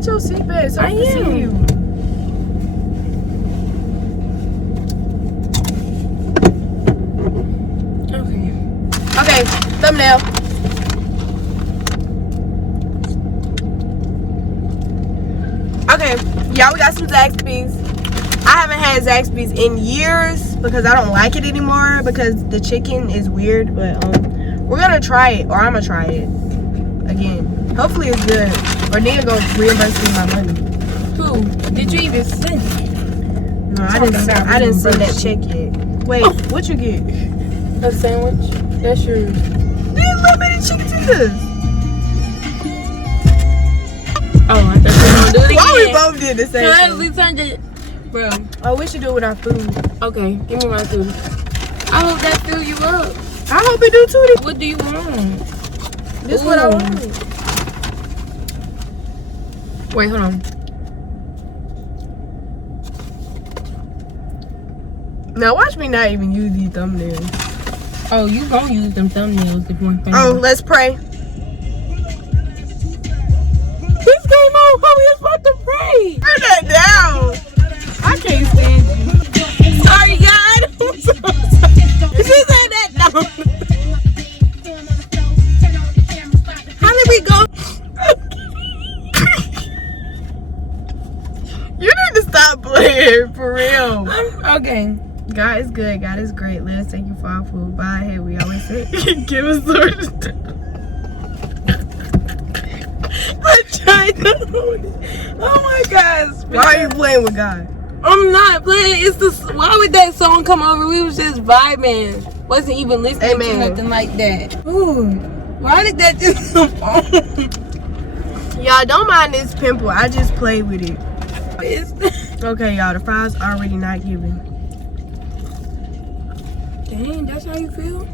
Put your seat back so I can see you. Okay, thumbnail. Okay, y'all, we got some Zaxby's. I haven't had Zaxby's in years because I don't like it anymore because the chicken is weird, but we're gonna try it, or I'm gonna try it again. Hopefully it's good, or then go reimburse me my money. Who? Did you even send? No, I didn't send that check yet. Wait, what you get? A sandwich. That's yours. These little bitty chicken tenders. Oh, I thought you were gonna do it again. Why we both did the same thing? We turned it. Bro. Oh, we should do it with our food. Okay, give me my food. I hope that fill you up. I hope it do too. What do you want? This is what I want. Wait, hold on. Now watch me not even use these thumbnails. Oh, you gonna use them thumbnails if one thing. Oh, let's pray. This came on. How we supposed to pray? Turn that down. I can't stand you. Sorry, God. I'm so sorry. She said that down. How did we go? You need to stop playing for real. Okay. God is good. God is great. Let us thank you for our food. Bye. Hey, we always say, give us orders. I tried to hold it. Oh my gosh. Why are you playing with God? I'm not playing. It's the. Why would that song come over? We was just vibing. Wasn't even listening to nothing like that. Ooh. Why did that just come on? Y'all don't mind this pimple. I just play with it. It's Okay, y'all. The fries already not giving. Dang, that's how you feel?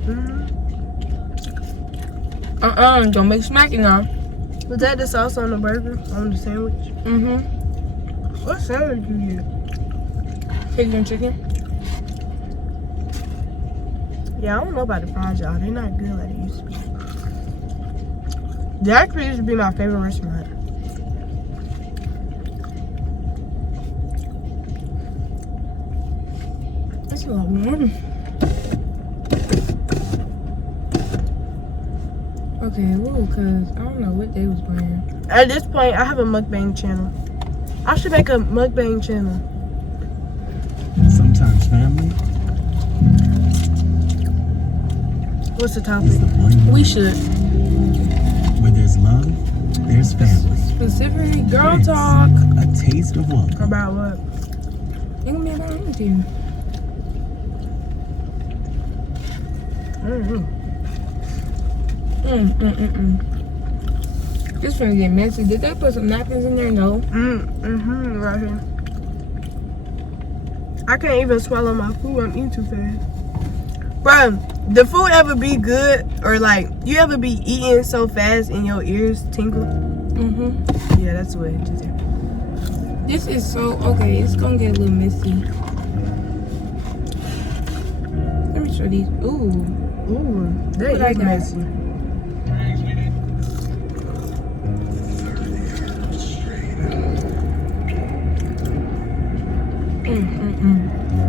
Mm-hmm. Don't make smacking now. Was that the sauce on the burger? On the sandwich? Mm-hmm. What sandwich you get? Chicken chicken. Yeah, I don't know about the fries, y'all. They're not good like they used to be. They actually used to be my favorite restaurant. That's a lot warm. Okay, whoa, cause I don't know what they was playing. At this point, I have a mukbang channel. I should make a mukbang channel. Sometimes family. What's the topic? We should. Where there's love, there's family. Specifically, girl It's talk. A taste of welcome. About what? It gonna be about anything. This finna get messy. Did they put some napkins in there? No. Right here. I can't even swallow my food. I'm eating too fast. Bruh, the food ever be good, or like you ever be eating so fast and your ears tingle? Yeah, that's what it is. This is so okay. It's gonna get a little messy. Let me show these. Ooh, That is messy.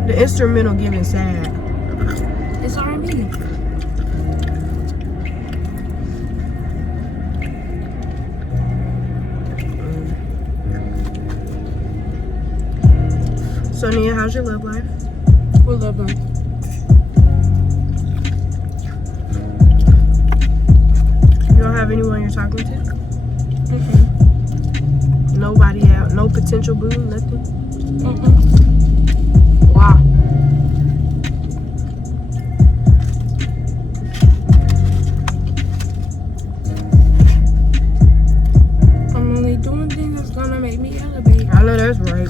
The instrumental giving sad. it's R&B. So Nia, how's your love life? What love life? You don't have anyone you're talking to? Nobody out? No potential boo? Nothing? Wow. I'm only doing things that's gonna make me elevate. I know that's right.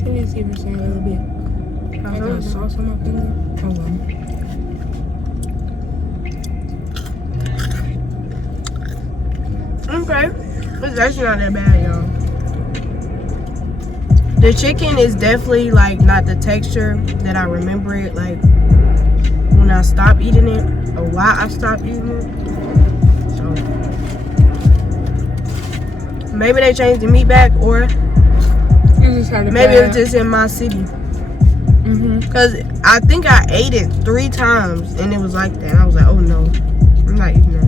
Let me see if it's a little bit. I got sauce on my finger. Oh well. Okay. It's actually not that bad, y'all. The chicken is definitely like not the texture that I remember it like when I stopped eating it or why I stopped eating it. So maybe they changed the meat back, or maybe it's just in my city. Cause I think I ate it 3 times and it was like that. I was like, oh no, I'm not eating that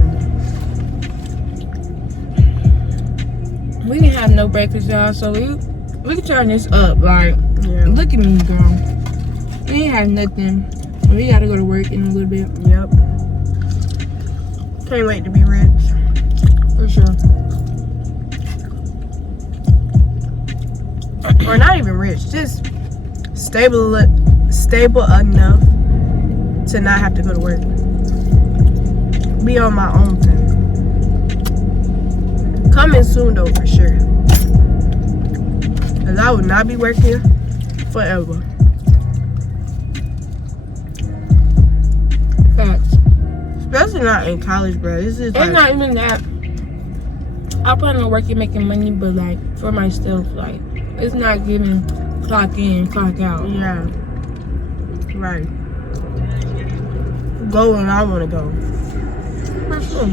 anymore. We didn't have no breakfast, y'all, so we can turn this up. Like, Yeah. look at me, girl. We ain't have nothing. We gotta go to work in a little bit. Yep. Can't wait to be rich. For sure. Or not even rich, just stable enough to not have to go to work. Be on my own thing. Coming soon though, for sure. Cause I will not be working forever. Facts. Especially not in college, bro. This is It's like, not even that. I plan on working, making money, but like for myself, like it's not giving clock in, clock out. yeah. Right. Go when I want to go. For sure.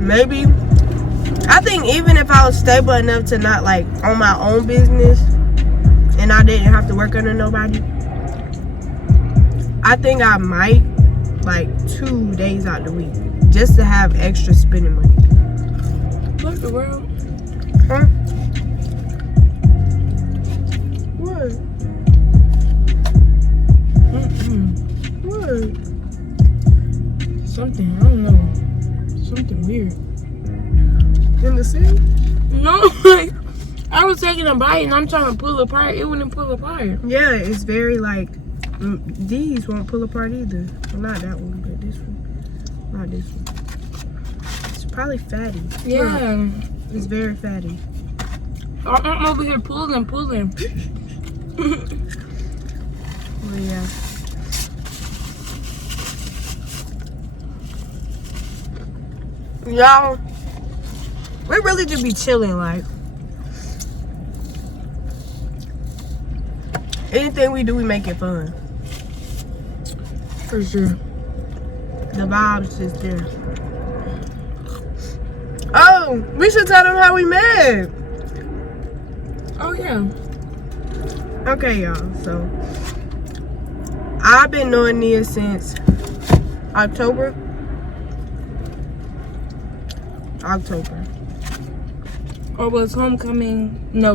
Maybe. I think even if I was stable enough to not like own my own business and I didn't have to work under nobody, I think I might like 2 days out the week just to have extra spending money. What the world? Huh? What? What? Something, I don't know. Something weird. In the city? No, like I was taking a bite and I'm trying to pull apart. It wouldn't pull apart. Yeah, it's very like these won't pull apart either. Well, not that one, but this one. Not this one. It's probably fatty. Yeah. Look, it's very fatty. I'm over here pulling. Well, yeah. Y'all, we really just be chilling, like anything we do, we make it fun. For sure. The vibes is there. Oh, we should tell them how we met. Oh yeah. Okay, y'all. So I've been knowing Nia since October. Or was homecoming? No.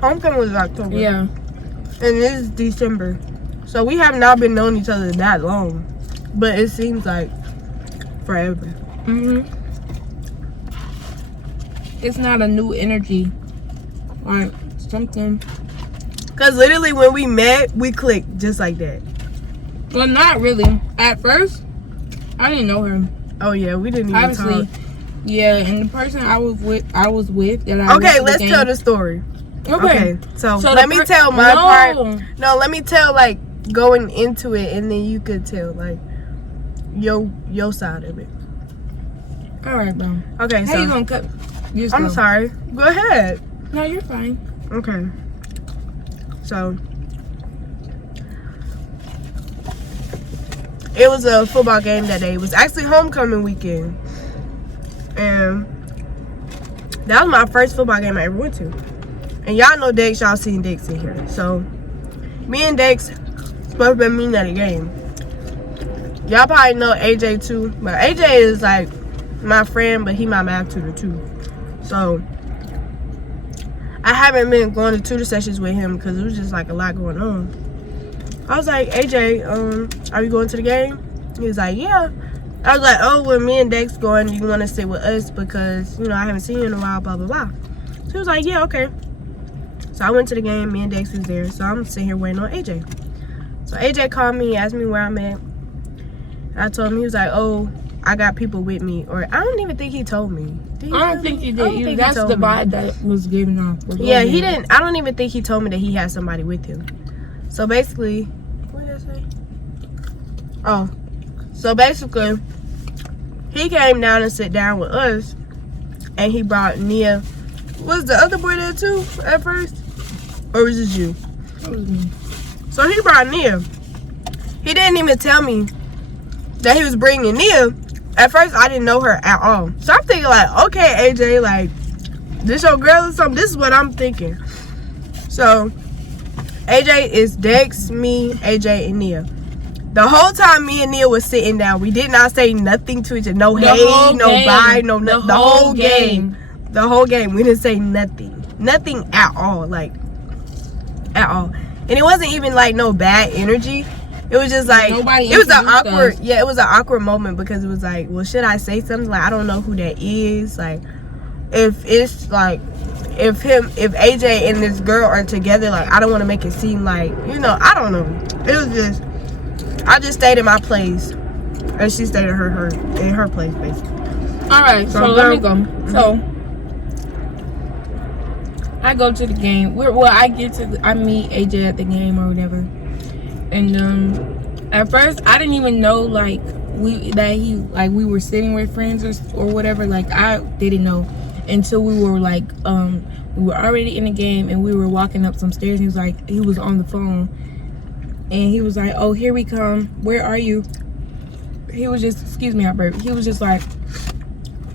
Homecoming was October. Yeah. And this is December. So we have not been knowing each other that long. But it seems like forever. It's not a new energy. Like something. Cause literally when we met, we clicked just like that. Well, not really. At first, I didn't know her. Oh yeah, we didn't even Obviously, talk. yeah. And the person I was with that I Okay, let's tell the story. Okay. So So let me tell my part. No. No, let me tell like going into it, and then you could tell like your side of it. All right, bro. Okay, How so you gonna cut? Just I'm go. sorry. Go ahead. No, you're fine. Okay. So it was a football game that day. It was actually homecoming weekend, and that was my first football game I ever went to. And y'all know Dex, y'all seen Dex in here. So me and Dex supposed to be meeting at a game. Y'all probably know AJ too, but AJ is like my friend, but he my math tutor too. So I haven't been going to tutor sessions with him because it was just like a lot going on. I was like, AJ, are you going to the game? He was like, yeah. I was like, oh, well, me and Dex going, you want to sit with us because, you know, I haven't seen you in a while, blah, blah, blah. So he was like, yeah, okay. So I went to the game, me and Dex was there, so I'm sitting here waiting on AJ. So AJ called me, asked me where I'm at. I told him, he was like, oh, I got people with me. Or I don't even think he told me. I don't think he did. That's the vibe that was given off. Yeah, he didn't. I don't even think he told me that he had somebody with him. So basically, what did I say? Oh, so basically, he came down and sat down with us, and he brought Nia Was the other boy there too at first? Or was it you? That was me. So he brought Nia. He didn't even tell me that he was bringing Nia. At first, I didn't know her at all. So I'm thinking like, okay, AJ, like, this your girl or something? This is what I'm thinking. So AJ is Dex, me, AJ, and Nia. The whole time me and Nia was sitting down, we did not say nothing to each other. No hey, no bye, no nothing. The whole game. The whole game. We didn't say nothing. Nothing at all. Like, at all. And it wasn't even like no bad energy. It was just like, it was an awkward, it was an awkward moment because it was like, well, should I say something? Like, I don't know who that is. Like, if it's like, if AJ and this girl are together, like, I don't want to make it seem like, you know, I don't know. It was just, I just stayed in my place and she stayed in her place, basically. All right, so let me go. So I go to the game. I meet AJ at the game or whatever. And at first I didn't even know like we were sitting with friends or whatever. Like I didn't know until we were like we were already in the game and we were walking up some stairs. And he was on the phone and he was like, "Oh, here we come. Where are you?" He was just, excuse me, I burped. He was just like,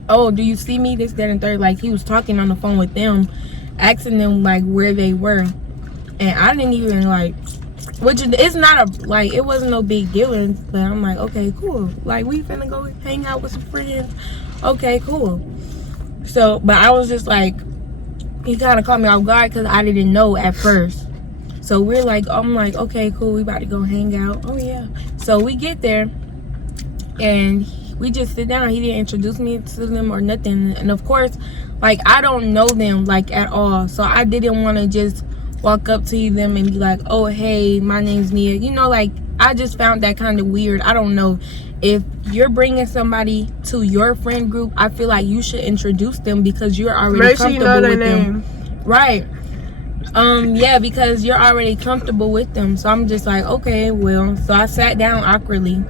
"Oh, do you see me? This, that, and third." Like he was talking on the phone with them, asking them like where they were, and I didn't even like. Which it's not it wasn't no big deal, but I'm like, okay, cool. Like, we finna go hang out with some friends. Okay, cool. So, but I was just like, he kind of caught me off guard because I didn't know at first. So we're like, I'm like, okay, cool. We about to go hang out. Oh, yeah. So we get there and we just sit down. He didn't introduce me to them or nothing. And of course, like, I don't know them like at all. So I didn't want to just walk up to them and be like, "Oh, hey, my name's Nia." You know, like, I just found that kind of weird. I don't know. If you're bringing somebody to your friend group, I feel like you should introduce them because you're already comfortable with them. Right. Yeah, because you're already comfortable with them. So I'm just like, okay, well. So I sat down awkwardly.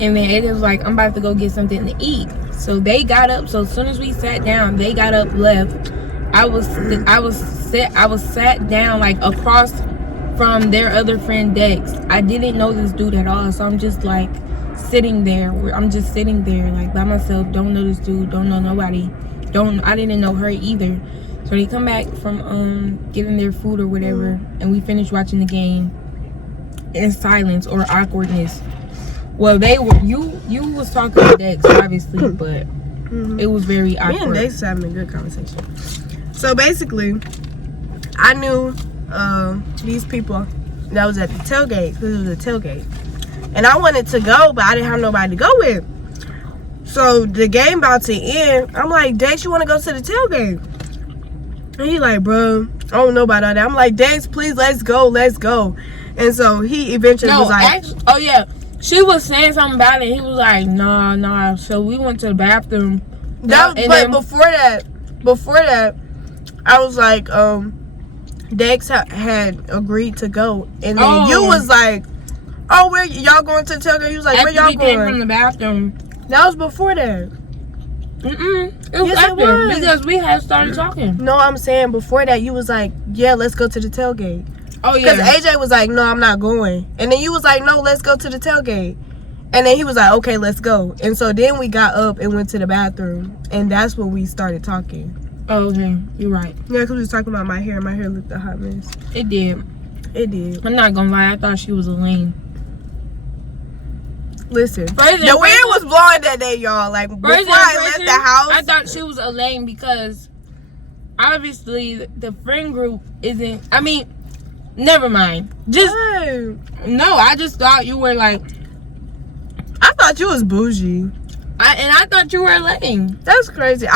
And then it was like, I'm about to go get something to eat. So they got up. So as soon as we sat down, they got up, left. I was sat down like across from their other friend Dex. I didn't know this dude at all, so I'm just like sitting there. I'm just sitting there like by myself. Don't know this dude. Don't know nobody. I didn't know her either. So they come back from getting their food or whatever, and we finished watching the game in silence or awkwardness. Well, you was talking to Dex obviously, but it was very awkward. Me and Dex was having a good conversation. So basically, I knew these people that was at the tailgate because it was a tailgate. And I wanted to go, but I didn't have nobody to go with. So the game about to end, I'm like, Dex, you want to go to the tailgate? And he like, bro, I don't know about all that. I'm like, Dex, please, let's go. And so he eventually was like, oh yeah, she was saying something about it. He was like, nah. So we went to the bathroom. Before that, I was like, Dex had agreed to go, and then you was like, "Oh, where y'all going to the tailgate?" He was like, "Where y'all going?" Came from the bathroom. That was before that. It was after because we had started talking. No, I'm saying before that, you was like, "Yeah, let's go to the tailgate." Oh yeah. Because AJ was like, "No, I'm not going," and then you was like, "No, let's go to the tailgate," and then he was like, "Okay, let's go." And so then we got up and went to the bathroom, and that's when we started talking. Oh, okay. You're right. Yeah, because we was talking about my hair. My hair looked a hot mess. It did. I'm not gonna lie. I thought she was a lame. Listen, the wind was blowing that day, y'all. Like, before I left the house, I thought she was a lame because obviously the friend group isn't. I mean, never mind. No, I just thought you were like. I thought you was bougie. I thought you were lame. That's crazy.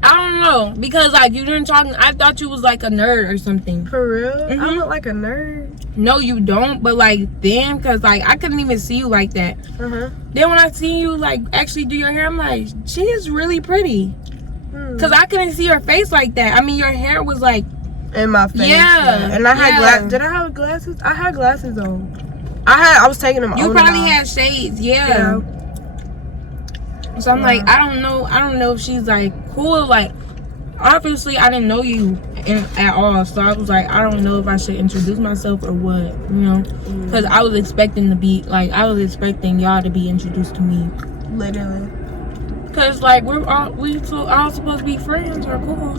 I don't know, because like you didn't talk. I thought you was like a nerd or something. For real? I look like a nerd. No, you don't. But like then, cause like I couldn't even see you like that. Then when I see you like actually do your hair, I'm like, she is really pretty. Cause I couldn't see your face like that. I mean, your hair was like in my face. Yeah. And I had glasses. Did I have glasses? I had glasses on. I was taking them. You probably had shades. Yeah. So I'm like, I don't know if she's like cool. Like, obviously I didn't know you at all, so I was like, I don't know if I should introduce myself or what, you know, because I was expecting y'all to be introduced to me, literally. Because like we all supposed to be friends or cool.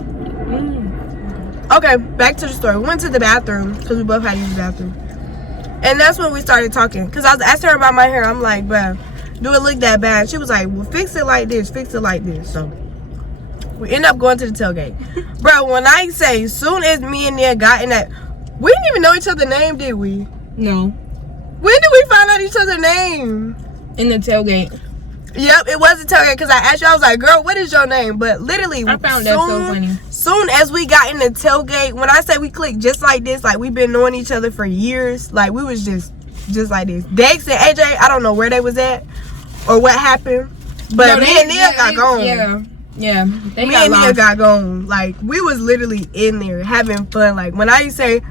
Okay, back to the story. We went to the bathroom because we both had to use the bathroom, and that's when we started talking. Because I was asking her about my hair. I'm like, bruh, do it look that bad? She was like, well, fix it like this, fix it like this. So we end up going to the tailgate. Bro, when I say, soon as me and Nia got in that, we didn't even know each other's name, did we? No. When did we find out each other's name? In the tailgate. Yep, it was a tailgate because I asked you, I was like, girl, what is your name? But literally, I found that so funny. Soon as we got in the tailgate, when I say we clicked just like this, like we've been knowing each other for years, like we was just like this. Dex and AJ, I don't know where they was at or what happened, but me and Nia got gone. Yeah, me and Nia got gone. Like, we was literally in there having fun. Like, when I say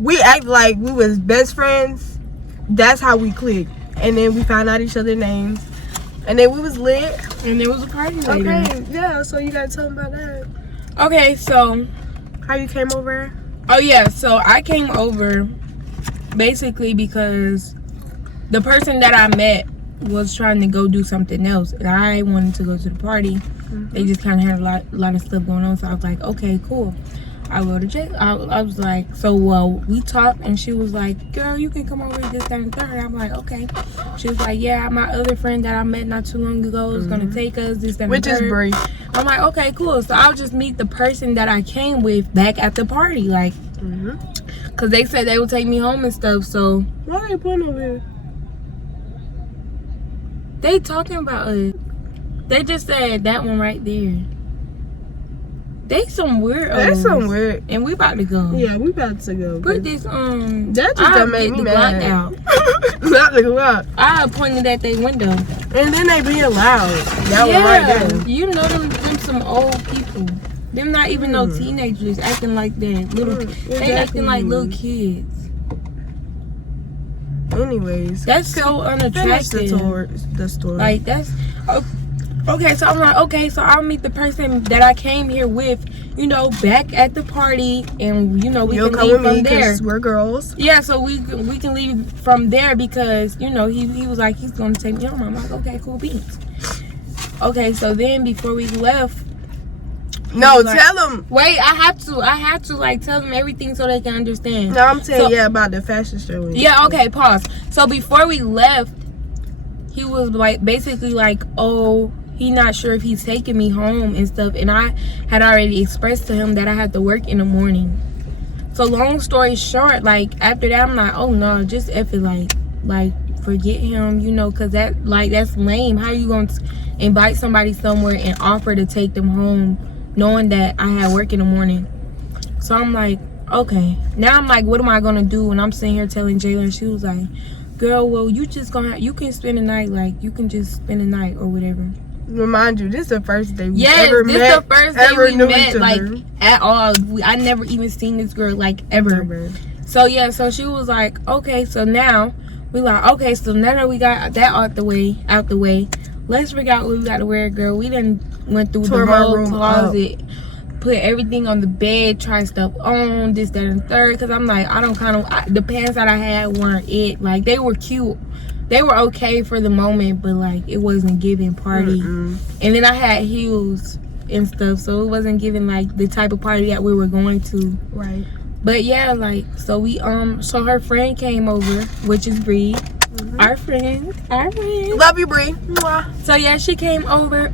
we act like we was best friends, that's how we clicked. And then we found out each other's names. And then we was lit. And there was a party later. Okay, yeah, so you gotta tell them about that. Okay, so how you came over? Oh yeah, so I came over basically because the person that I met was trying to go do something else, and I wanted to go to the party. They just kind of had a lot of stuff going on, so I was like, okay, cool. I go to jail. I was like, so we talked, and she was like, girl, you can come over this, that, and third. I'm like, okay. She was like, yeah, my other friend that I met not too long ago is gonna take us this, that, and which third. Is Bree. I'm like, okay, cool. So I'll just meet the person that I came with back at the party, like, cause they said they would take me home and stuff. So why are they putting over here? They talking about us. They just said that one right there. They some weirdos. That's some weird. And we about to go. Yeah, we about to go. Put this that just done made me mad. Out. Not the Glock. I pointed at their window. And then they being loud. That one right there. You know them some old people. Them not even no teenagers acting like that. They acting like little kids. Anyways, that's so unattractive. The story. Like, that's okay. So I'm like, okay, so I'll meet the person that I came here with, you know, back at the party, and you know we can leave from there. We're girls. Yeah, so we can leave from there because you know he was like he's gonna take me home. I'm like, okay, cool beans. Okay, so then before we left. No, like, tell them. Wait, I have to like tell them everything so they can understand. No, I'm telling you about the fashion show. Yeah, okay, pause. So before we left, he was like basically like, oh, he not sure if he's taking me home and stuff. And I had already expressed to him that I had to work in the morning. So long story short, like after that, I'm like, oh no, just F it, like forget him, you know, cause that's lame. How you gonna invite somebody somewhere and offer to take them home, knowing that I had work in the morning? So I'm like, okay. Now I'm like, what am I gonna do? And I'm sitting here telling Jayla, she was like, girl, well, you can spend the night, like you can just spend the night or whatever. Remind you, this is the first day we ever met. Yes, this the first day we met, like at all. I never even seen this girl like ever. So yeah, so she was like, okay, so now we like, okay, so now that we got that out the way, let's figure out what we got to wear, girl. We done went through the whole closet, put everything on the bed, try stuff on, this, that, and third. Cause I'm like, the pants that I had weren't it. Like, they were cute. They were okay for the moment, but like, it wasn't giving party. And then I had heels and stuff, so it wasn't giving like the type of party that we were going to. Right. But yeah, like, so we, so her friend came over, which is Bree. Our friend. Love you, Bree. So yeah, she came over,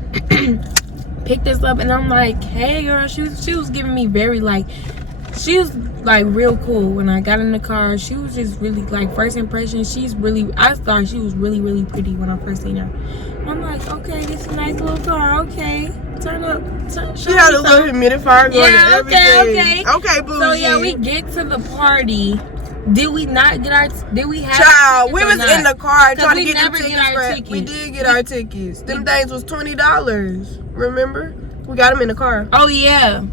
picked us up, and I'm like, hey girl. She was giving me very like, she was like real cool. When I got in the car, she was just really like, first impression, I thought she was really, really pretty when I first seen her. I'm like, okay, this is a nice little car. Okay, turn up. She had a little humidifier going to Okay, everything. Okay, boo. So yeah, we get to the party. Did we not get our? Did we have? Child, we was in the car trying to get them tickets. We did get our tickets. Them things was $20. Remember? We got them in the car. Oh yeah,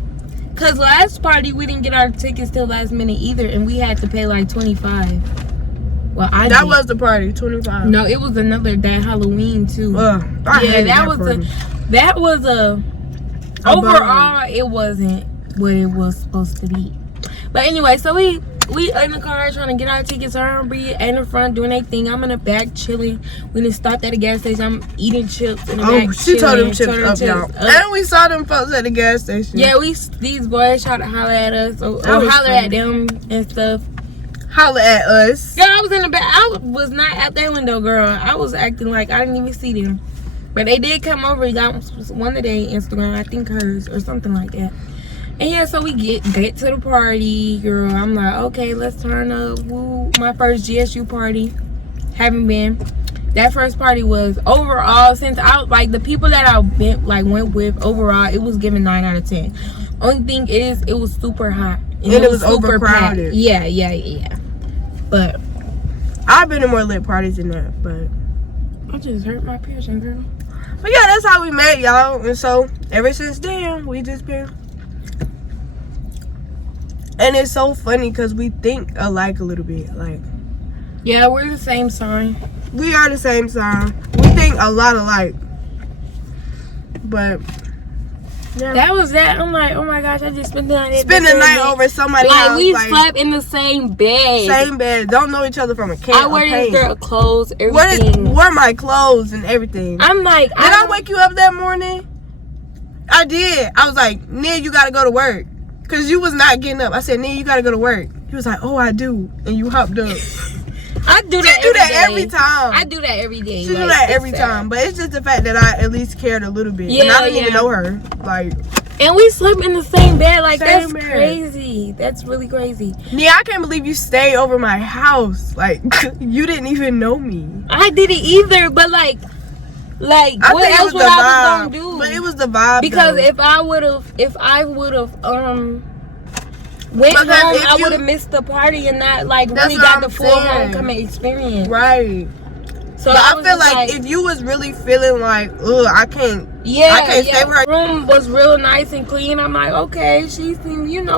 cause last party we didn't get our tickets till last minute either, and we had to pay like $25. Well, that was the party, 25. No, it was another that Halloween too. I hated that was party. overall it wasn't what it was supposed to be. But anyway, so we in the car trying to get our tickets. R&B in the front doing their thing. I'm in the back chilling. We done stopped at a gas station. I'm eating chips in the back. She told them chips chilling, up, y'all. And we saw them folks at the gas station. Yeah, these boys tried to holler at us or holler at them and stuff. Holler at us. Girl, I was in the back. I was not at that window, girl. I was acting like I didn't even see them. But they did come over. Got one of their Instagram, I think hers or something like that. And yeah, so we get to the party, girl. I'm like, okay, let's turn up. Woo, my first GSU party. Haven't been. That first party was overall, since I like the people that I went with overall, it was given 9 out of 10. Only thing is, it was super hot. And it was overcrowded. Yeah. But I've been to more lit parties than that, but I just hurt my piercing, girl. But yeah, that's how we met, y'all. And so ever since then, we just been. And it's so funny because we think alike a little bit. Like, yeah, we're the same sign. We are the same sign. We think a lot alike. But yeah. That was that. I'm like, oh my gosh, I just spent the night. Spend the night over somebody else. We slept in the same bed. Same bed. Don't know each other from a can. I wear this girl clothes, everything. Wore my clothes and everything. I'm like, did I wake you up that morning? I did. I was like, Nia, you gotta go to work. Cause you was not getting up. I said, Nia, you gotta go to work. He was like, oh, I do. And you hopped up. I do that every time. I do that every day. She do that every time. But it's just the fact that I at least cared a little bit. Yeah, and I didn't even know her. Like, and we slept in the same bed. Like, that's crazy. That's really crazy. Nia, I can't believe you stayed over my house. Like, you didn't even know me. I didn't either. But like what else would I was gonna do? But it was the vibe. Because though. if I would have went home, I would have missed the party and not like really got the full homecoming experience. Right. So but I feel like if you was really feeling like, I can't stay right. The room was real nice and clean. I'm like, okay, she seemed, yeah.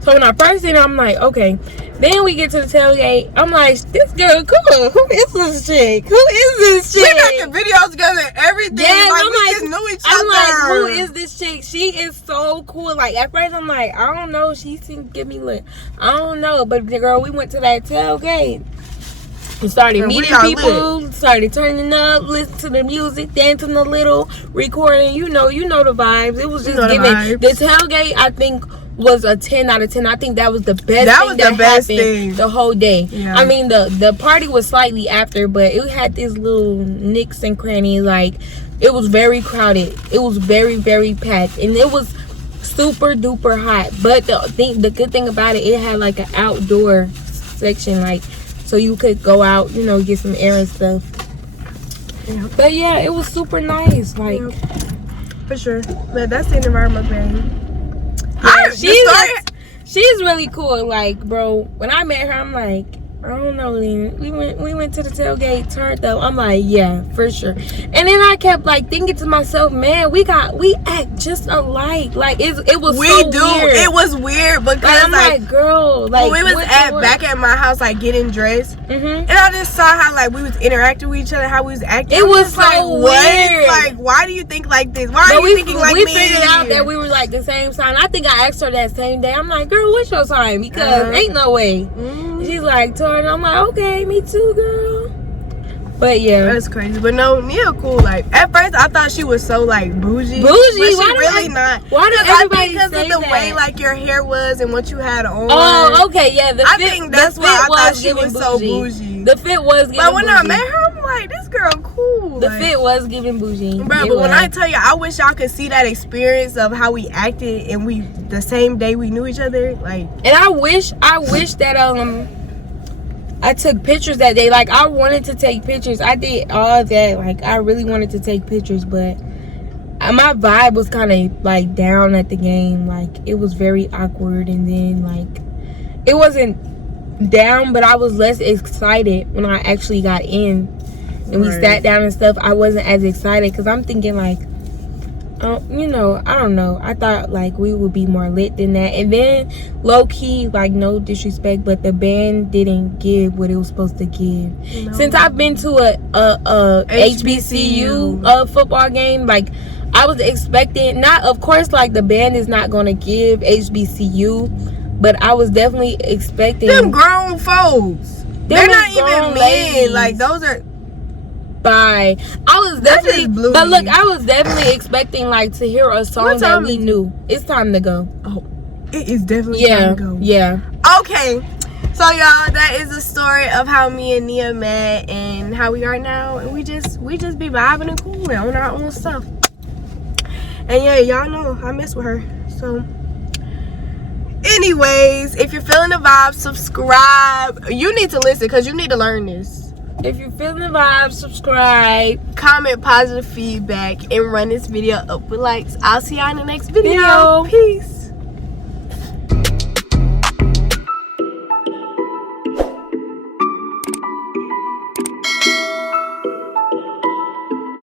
So when I first seen her, I'm like, okay. Then we get to the tailgate. I'm like, this girl cool. Who is this chick? We making videos together and everything. Yeah, like, we just knew each other. I'm like, who is this chick? She is so cool. Like, at first I'm like, I don't know. She seemed to get me lit. I don't know. But the girl, we went to that tailgate. We started meeting people, started turning up, listening to the music, dancing a little, recording. You know the vibes. It was just giving. The tailgate, I think, was a 10 out of 10. I think that was the best thing that happened the whole day. Yeah. I mean, the party was slightly after, but it had these little nicks and crannies. Like, it was very crowded. It was very, very packed. And it was super duper hot. But the good thing about it, it had like an outdoor section, like, so you could go out, get some air and stuff. Yeah. But yeah, it was super nice. Like, for sure. But that's the environment, baby. Yeah, she's really cool. Like, bro, when I met her, I'm like, I don't know, Lena. We went to the tailgate, turned up. I'm like, yeah, for sure. And then I kept like thinking to myself, man, we act just alike. Like, it was weird. It was weird because I'm like, girl, like, we was back at my house, like, getting dressed, and I just saw how like we was interacting with each other, how we was acting. It was so like, weird. What? Like, why do you think like this? Why are you thinking like me? We figured out that we were like the same sign. I think I asked her that same day. I'm like, girl, what's your sign? Because ain't no way. She's like, and I'm like, okay, me too, girl. But yeah, that's crazy. But no, Nia cool. Like, at first I thought she was so like bougie. But she really not. Why did everybody because of the way like your hair was and what you had on? Oh, okay, yeah. I think that's why I thought she was so bougie. The fit was giving But when bougie. I met her, I'm like, this girl cool. The fit was giving bougie. Bro, but when I tell you, I wish y'all could see that experience of how we acted and the same day we knew each other. Like, and I wish that I took pictures that day. Like, I wanted to take pictures. I did all that. Like, I really wanted to take pictures, but my vibe was kind of like down at the game. Like, it was very awkward, and then like it wasn't down, but I was less excited when I actually got in and we sat down and stuff. I wasn't as excited because I'm thinking like, you know, I don't know. I thought like we would be more lit than that. And then low key, like no disrespect, but the band didn't give what it was supposed to give. No. Since I've been to a HBCU football game, like I was expecting, not of course like the band is not gonna give HBCU, but I was definitely expecting them grown folks. They're not even men. Like those are. Bye. I was definitely, but look, me. I was definitely expecting like to hear a song that we knew. It's time to go. Oh, it is definitely time to go. Yeah. Okay, so y'all, that is the story of how me and Nia met and how we are now, and we just be vibing and cooling on our own stuff. And yeah, y'all know I mess with her. So, anyways, if you're feeling the vibe, subscribe. You need to listen because you need to learn this. If you're feeling the vibe, subscribe, comment positive feedback, and run this video up with likes. I'll see y'all in the next video. Peace.